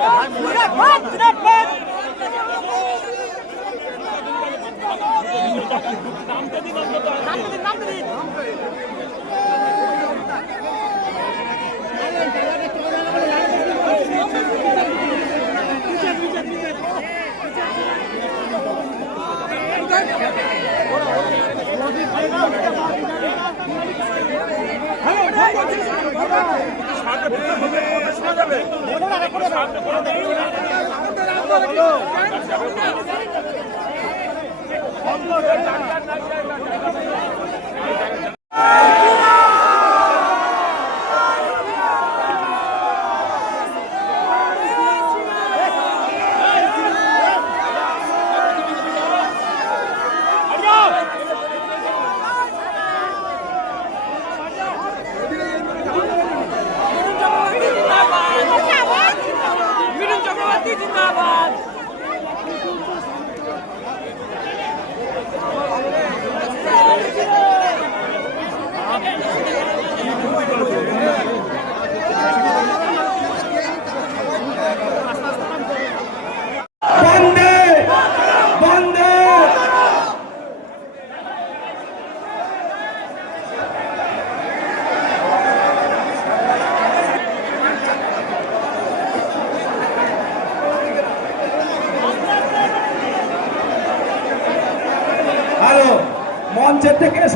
জিন্দাবাদ জিন্দাবাদ নামতে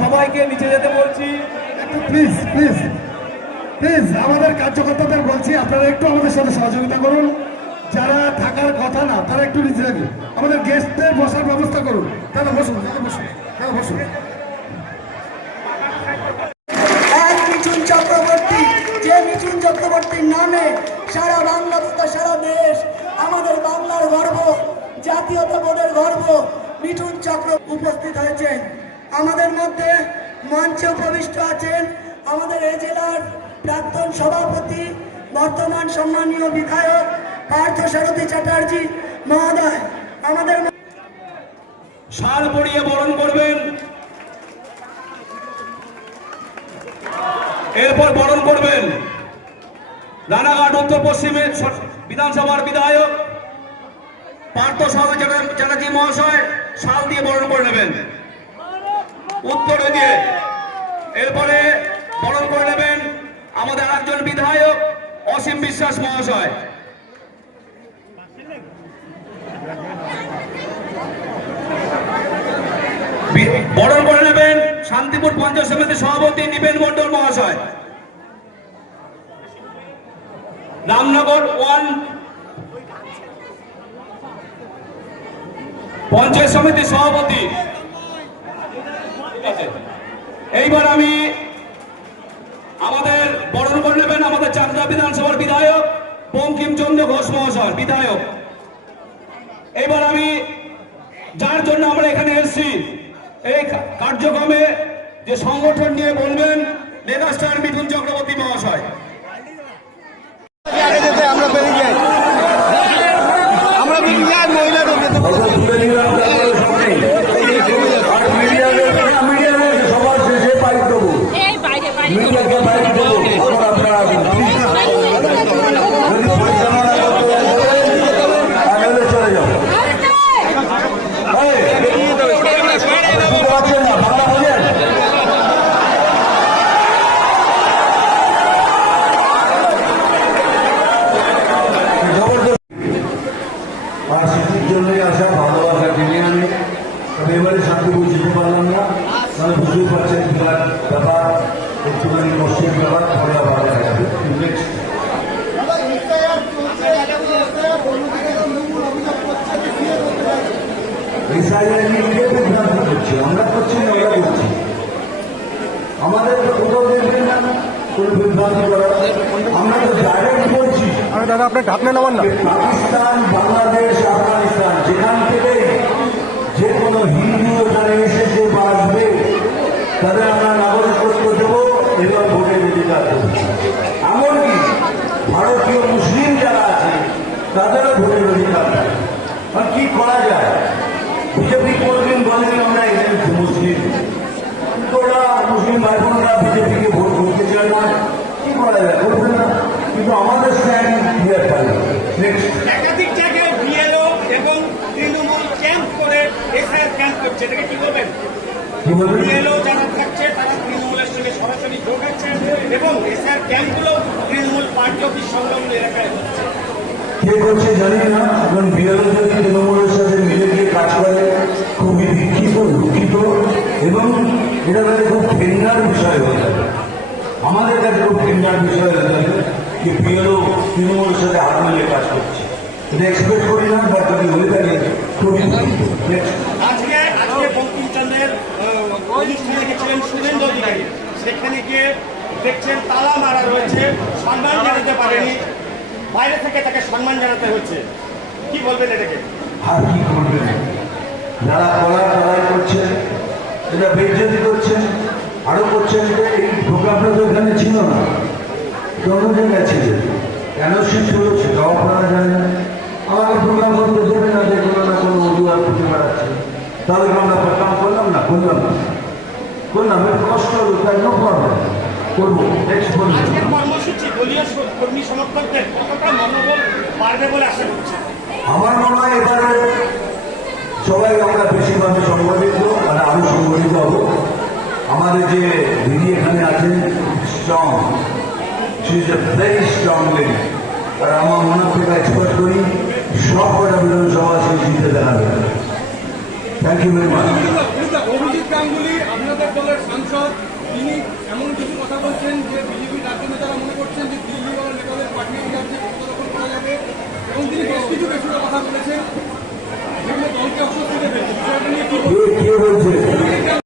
সবাইকে নিচে যেতে বলছি। একটু প্লিজ প্লিজ প্লিজ আমাদের কার্যকর্তাদের বলছি আপনারা একটু আমাদের সাথে সহযোগিতা করুন। যারা থাকার কথা না তারা একটু নিচে রাখুন আমাদের গেস্টদের বসার ব্যবস্থা করুন। তারা বসুন তারা বসুন তারা বসুন। এক মিঠুন চক্রবর্তী যে মিঠুন চক্রবর্তীর নামে সারা বাংলা তথা সারা দেশ আমাদের বাংলার গর্ব জাতীয়তাবোধের গর্ব মিঠুন চক্র উপস্থিত হয়েছেন। আমাদের মধ্যে মঞ্চে উপবিষ্ট আছেন আমাদের এই জেলার প্রাক্তন সভাপতি, বর্তমান সম্মানীয় বিধায়ক পার্থ সারথী চ্যাটার্জি মহোদয়। আমাদের শাল পরিয়ে বরণ করবেন। এরপর বরণ করবেন রানাঘাট, উত্তর পশ্চিমের বিধানসভার বিধায়ক পার্থ সারথী চ্যাটার্জি মহাশয়। শাল দিয়ে বরণ করে নেবেন। উত্তরে দিয়ে এরপরে বরণ করে নেবেন আমাদের একজন বিধায়ক, অসীম বিশ্বাস মহাশয় বরণ করে নেবেন শান্তিপুর পঞ্চায়েত সমিতির সভাপতি নিবেন মন্ডল মহাশয় রামনগর ওয়ান পঞ্চায়েত সমিতির সভাপতি। এইবার আমি আমাদের বরণ করে নেবেন আমাদের চাকদা বিধানসভার বিধায়ক বঙ্কিমচন্দ্র ঘোষ মহাশয়, বিধায়ক। এবার আমি যার জন্য আমরা এখানে এসেছি, এই কার্যক্রমে যে সংগঠন নিয়ে বলবেন মেগাস্টার মিঠুন চক্রবর্তী মহাশয়। এই বাইরে বাইরে আর সেটির জন্যই আসা ভালোবাসা টেনে আনে তবে এবারে শান্তিপুর যেতে পারলাম না তাহলে বুঝতেই ব্যাপার করছি। আমরা করছি না করছি। আমাদের কোথাও দেখবেন না কোনো বিভ্রান্তি করা। আমরা তো ডাইরেক্ট বলছি। আরে দাদা আপনার ঢাকনা নামান না। পাকিস্তান বাংলাদেশ আফগানিস্তান যেখান থেকে যে কোনো হিন্দু বাঁচবে তাদের আমরা নাগরিকত্ব দেবো এবার ভোটের অধিকার দেবো এমনকি ভারতীয় মুসলিম যারা আছে, তাদেরও ভোটের অধিকার দেয় কি করা যায়? বিজেপি কোনদিন বলেন আমরা এখানে মুসলিম। ওরা মুসলিম ভাই বোনরা বিজেপিকে ভোট করতে চায় না। কি করা যায়? করবে না। কিন্তু আমাদের স্ট্যান্ড ক্লিয়ার পাই নেক্সট বিএলও এবং কে করছে জানি না এখন বিএলও তৃণমূলের সাথে মিলে গিয়ে কাজ করে খুবই বিক্ষিপ্ত দুঃখিত এবং এটা তাদের খুব ঘেন্নার বিষয় হয়ে যাবে আমাদের কাছে খুব ঘেন্নার বিষয় হয়ে যাবে যে বিএলও তৃণমূলের সাথে হাত মিলিয়ে কাজ করছে। এটা এক্সপেক্ট করি না বা যদি হয়ে থাকে খুবই দুঃখিত। অনুষ্ঠানে গেছিলেন সুরেন্দ্র অধিকারী। সেখানে গিয়ে দেখছেন তালা মারা রয়েছে, সম্মান জানাতে পারেনি। বাইরে থেকে তাকে সম্মান জানাতে হচ্ছে কি বলবেন এটাকে? আর কি করবেন যারা করার তারাই করছেন এটা বেজ্জতি করছেন, আরও করছেন, যে এই প্রোগ্রামটা তো এখানে ছিল না। অন্য জায়গায় ছিল। কেন শিফট হলো সেটাও আপনারা জানেন। আমাকে প্রোগ্রাম করতে দেবে না, যে কোনো না কোনো অজুহাত খুঁজে বেড়াচ্ছে। তাহলে আমরা প্রোগ্রাম করলাম না? করলাম না। করলাম কষ্ট হলো তাই নো প্রবলেম করব নেক্সট বলব আজকের কর্মসূচি দলীয় কর্মী সমর্থকদের কতটা মনোবল বাড়বে বলে আশা করছে আমার মনে হয় এবারে সবাই আমরা বেশিরভাগ সংগঠিত মানে আরও সংগঠিত হব। আমাদের যে দিদি এখানে আছেন strong she is a very strong lady আর আমার মনে থেকে এক্সপেক্ট করি সব কটা বিধানসভা সেই জিতে দেখাবে। থ্যাংক ইউ ভেরি মাচ সাংসদ, তিনি এমন কিছু কথা বলছেন যে বিজেপির রাজ্য নেতারা মনে করছেন যে দিল্লি দিল্লিওয়ালা নেতাদের রাজ্যে ক্ষমতা দখল করা যাবে এবং তিনি বেশ কিছু বেসুরা কথা বলেছেন। যেগুলো দলকে অস্বস্তি দেবে। বিষয়টা নিয়ে কি কে কে বলছে